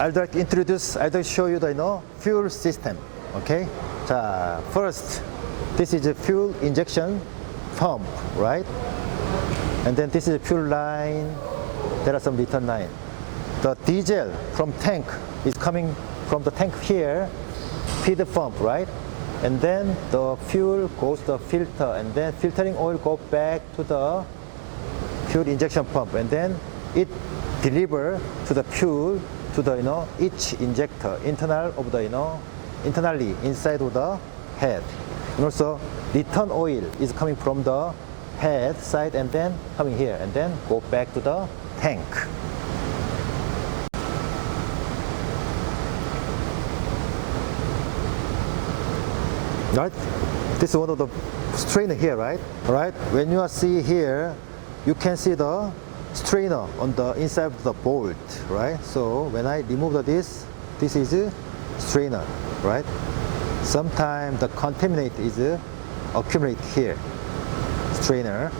I'd like to show you the fuel system. Okay. 자, first, this is a fuel injection pump, right? And then this is a fuel line. There are some return line. The diesel from tank is coming from the tank here, feed the pump, right? And then the fuel goes to the filter, and then filtering oil goes back to the fuel injection pump, and then it delivers to the fuel to the each injector internal of the internally inside of the head. And also return oil is coming from the head side and then coming here and then go back to the tank. Right? This is one of the strainer here, right? Alright, when you see here, you can see the strainer on the inside of the bolt, right? So when I remove this is a strainer, right? Sometimes the contaminant is accumulate here, strainer.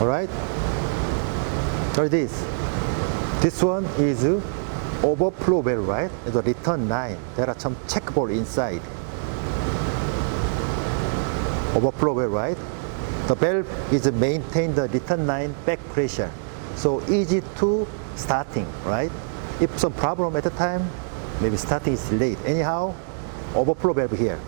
Alright, so this one is overflow valve, right? It's a return line. There are some check ball inside. Overflow valve, right? The valve is maintain the return line back pressure, so easy to starting, right? If some problem at the time, maybe starting is late. Anyhow, overflow valve here.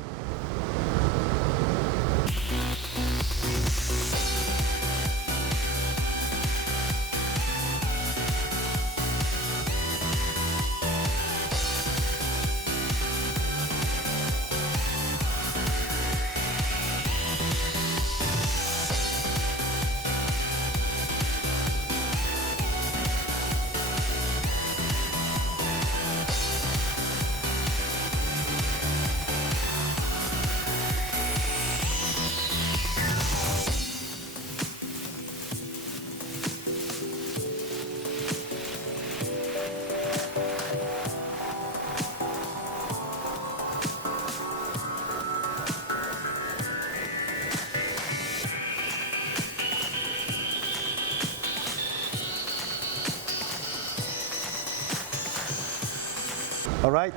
All right,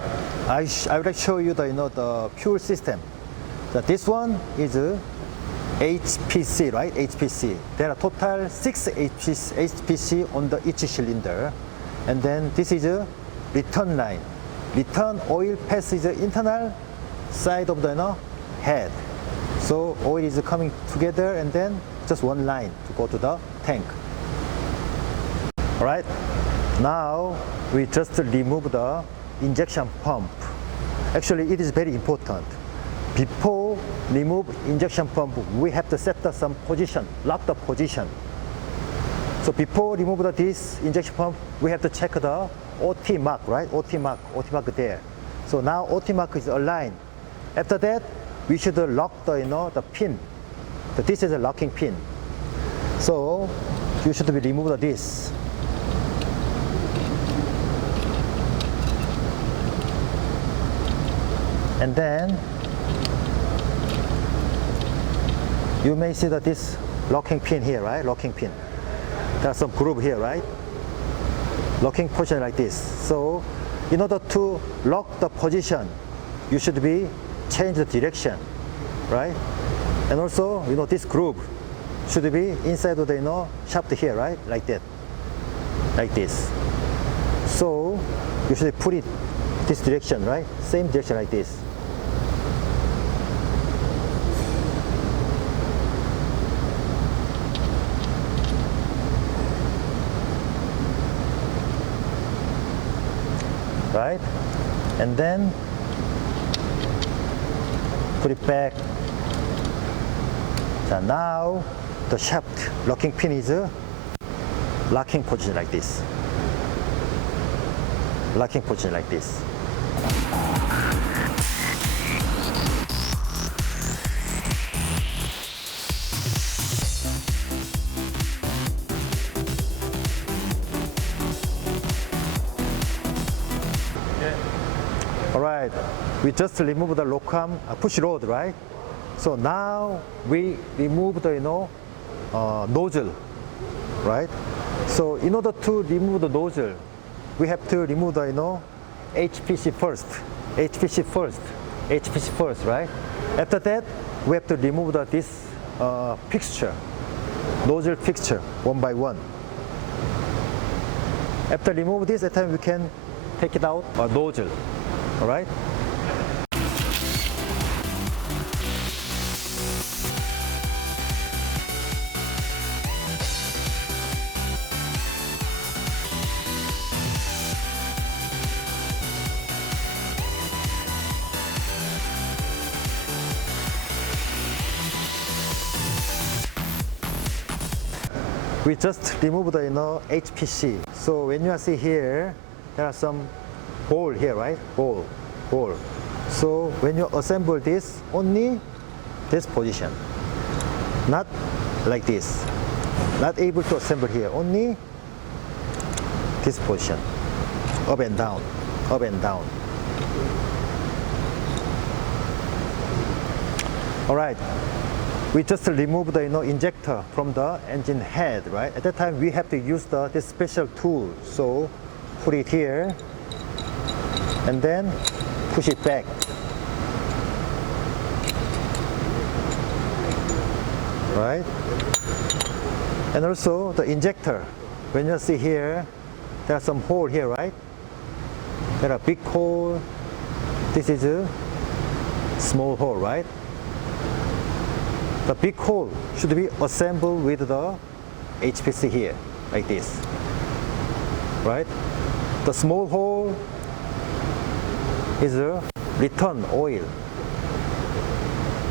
I would like to show you the fuel system. So this one is HPC, right? HPC. There are total 6 HPC on each cylinder, and then this is a return line. Return oil passes the internal side of the head. So oil is coming together, and then just one line to go to the tank. All right. Now we just remove the injection pump. Actually, it is very important. Before remove injection pump, we have to set some position, lock the position. So before remove this injection pump, we have to check the OT mark, right? OT mark there. So now OT mark is aligned. After that, we should lock the pin. So this is a locking pin. So you should remove this. And then you may see that this locking pin here, right? Locking pin. There's some groove here, right? Locking position like this. So in order to lock the position, you should change the direction, right? And also, this groove should be inside of the shaft here, right? Like that, like this. So you should put it this direction, right? Same direction like this. Right? And then put it back. So now the shaft locking pin is locking position like this. Locking position like this. Alright, we just remove the lock arm, push rod, right? So now we remove the nozzle, right? So in order to remove the nozzle, we have to remove the HPC first, HPC first, HPC first, right? After that, we have to remove this fixture, nozzle fixture, one by one. After remove this, at time we can take it out, nozzle, all right? We just remove the HPC. So when you see here, there are some hole here, right? Hole. So when you assemble this, only this position, not like this. Not able to assemble here, only this position, up and down, up and down. All right. We just remove the injector from the engine head, right? At that time, we have to use this special tool. So put it here, and then push it back. Right? And also the injector. When you see here, there are some hole here, right? There are big hole. This is a small hole, right? The big hole should be assembled with the HPC here, like this, right? The small hole is a return oil.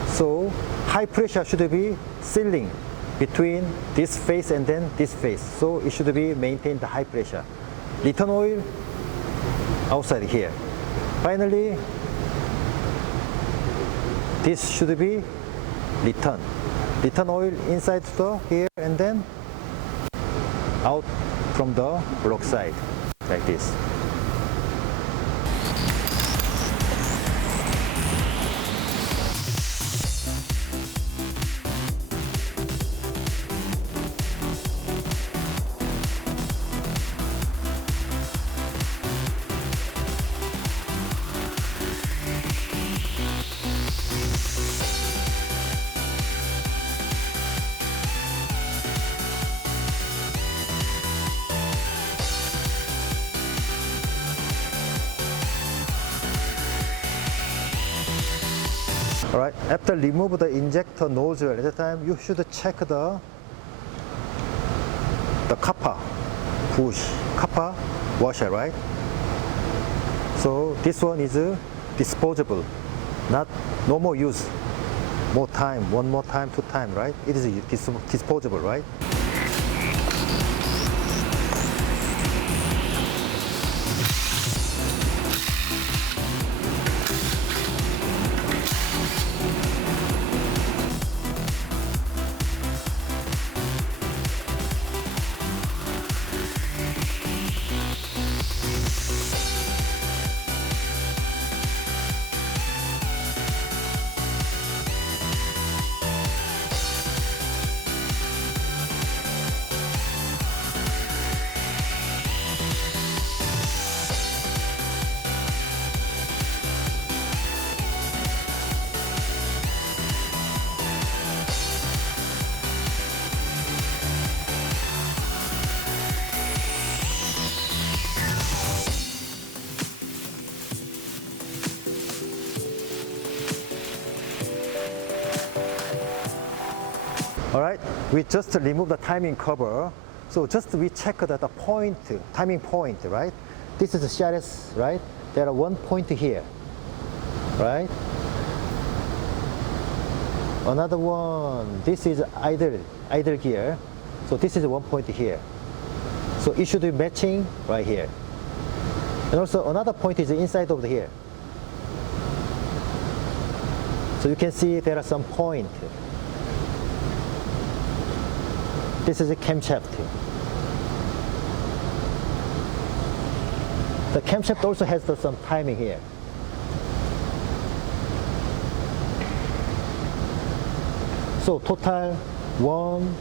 So high pressure should be sealing between this face and then this face. So it should be maintained the high pressure. Return oil outside here. Finally, this should be return oil inside the here and then out from the block side like this. Alright, after remove the injector nozzle, at the time you should check the copper bush, copper washer, right? So this one is disposable, not no more use. More time, one more time, two time, right? It is disposable, right? All right, we just remove the timing cover. So just we check the point, timing point, right? This is the CRS, right? There are one point here, right? Another one, this is idle gear. So this is one point here. So it should be matching right here. And also another point is inside of here. So you can see there are some points. This is a camshaft. The camshaft also has some timing here. So total 1,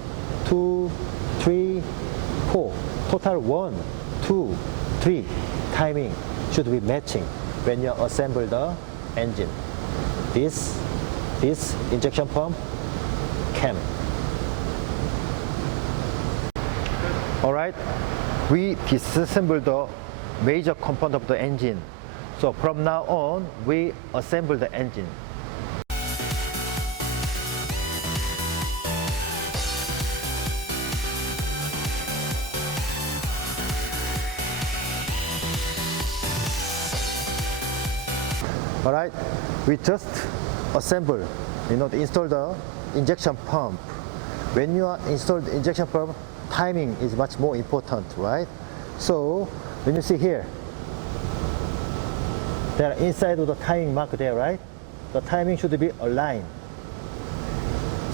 2, 3, 4. Total 1, 2, 3 timing should be matching when you assemble the engine. This injection pump, cam. Alright, we disassembled the major component of the engine. So from now on, we assemble the engine. Alright, we just assemble, install the injection pump. When you install the injection pump, timing is much more important, right? So when you see here, there inside of the timing mark there, right? The timing should be aligned.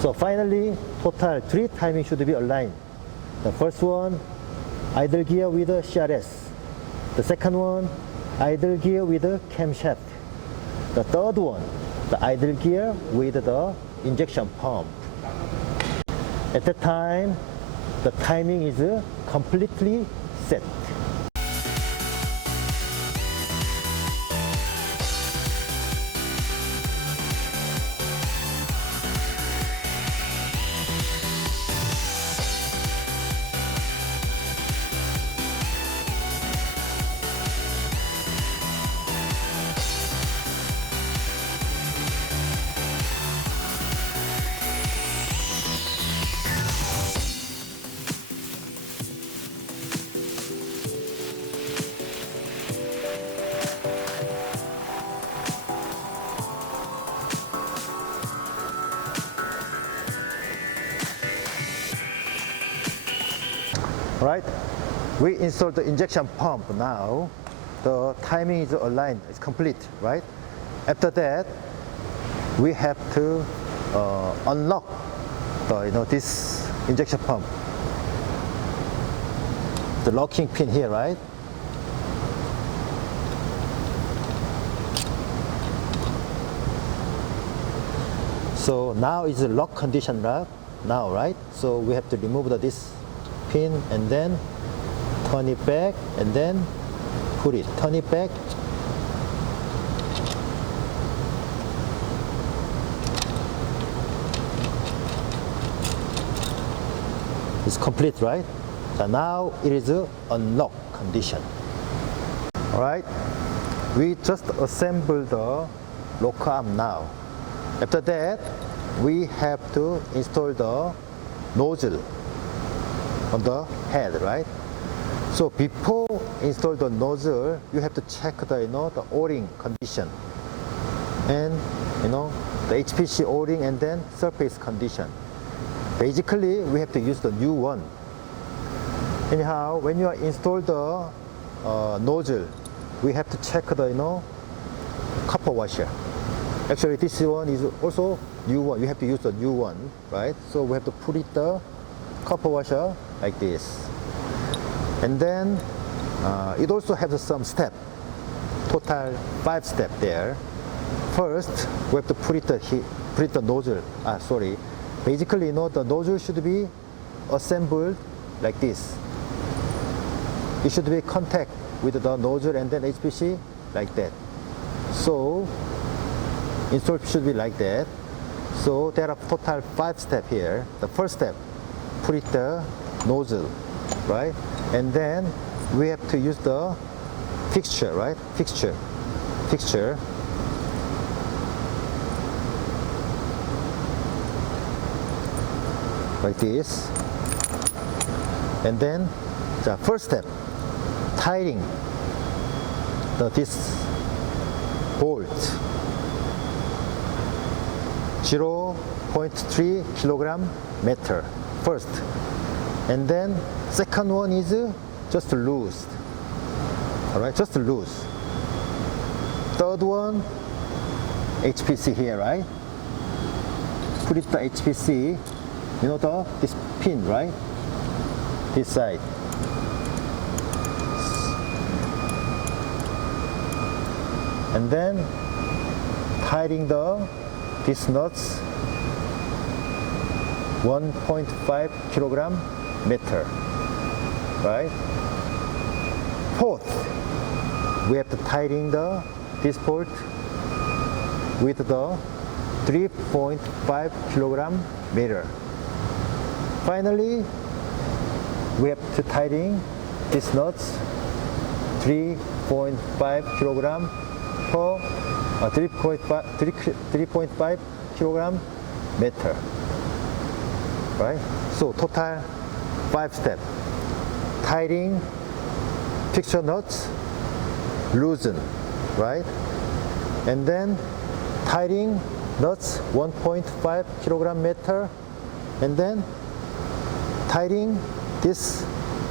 So finally, total 3 timing should be aligned. The first one, idle gear with the CRS. The second one, idle gear with the camshaft. The third one, the idle gear with the injection pump. At that time, the timing is completely set. Right? We installed the injection pump now. The timing is aligned, it's complete, right? After that, we have to unlock this injection pump. The locking pin here, right? So now is the lock condition now, right? So we have to remove this pin and then turn it back and then put it, turn it back. It's complete, right? So now it is a unlock condition. Alright, we just assembled the locker arm now. After that, we have to install the nozzle on the head, right? So before install the nozzle, you have to check the the O-ring condition and the HPC O-ring and then surface condition. Basically, we have to use the new one. Anyhow, when you install the nozzle, we have to check the copper washer. Actually, this one is also new one. You have to use the new one, right? So we have to put it the copper washer like this, and then it also has some step, total 5 steps there. First, we have to put the nozzle. Basically, the nozzle should be assembled like this. It should be contact with the nozzle and then HPC like that. So install should be like that. So there are total 5 steps here. The first step, put the nozzle, right? And then we have to use the fixture, right? Fixture. Like this. And then the first step, tightening this bolt. 0.3 kilogram metal first, and then second one is just loose. All right, just loose. Third one, HPC here, right? Put it the HPC, you know this pin, right? This side. And then tightening these nuts 1.5 kilogram metal, right? Fourth, we have to tighten this bolt with the 3.5 kilogram metal. Finally, we have to tighten these nuts 3.5 kilogram per 3.5 kilogram metal, right? So total 5 steps. Tightening, fixture nuts, loosen, right? And then tightening nuts 1.5 kilogram metal, and then tightening this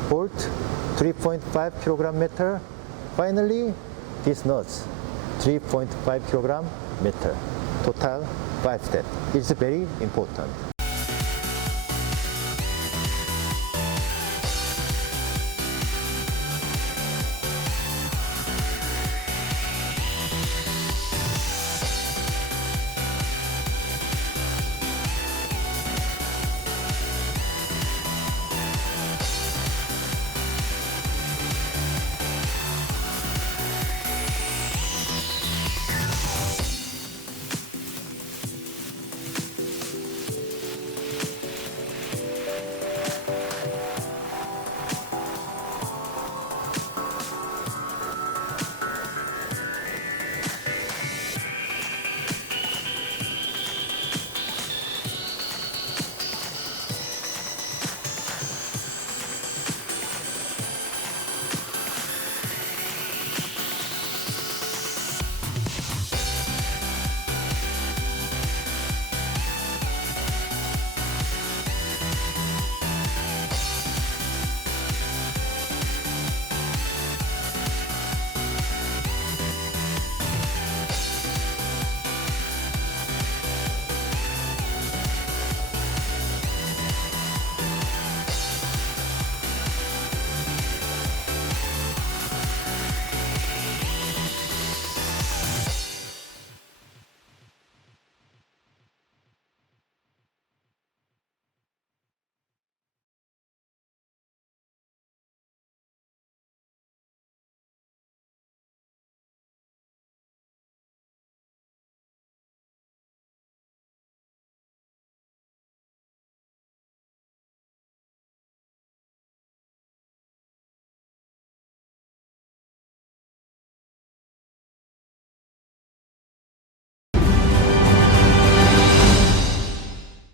bolt 3.5 kilogram metal. Finally, these nuts 3.5 kilogram metal. Total 5 steps. It's very important.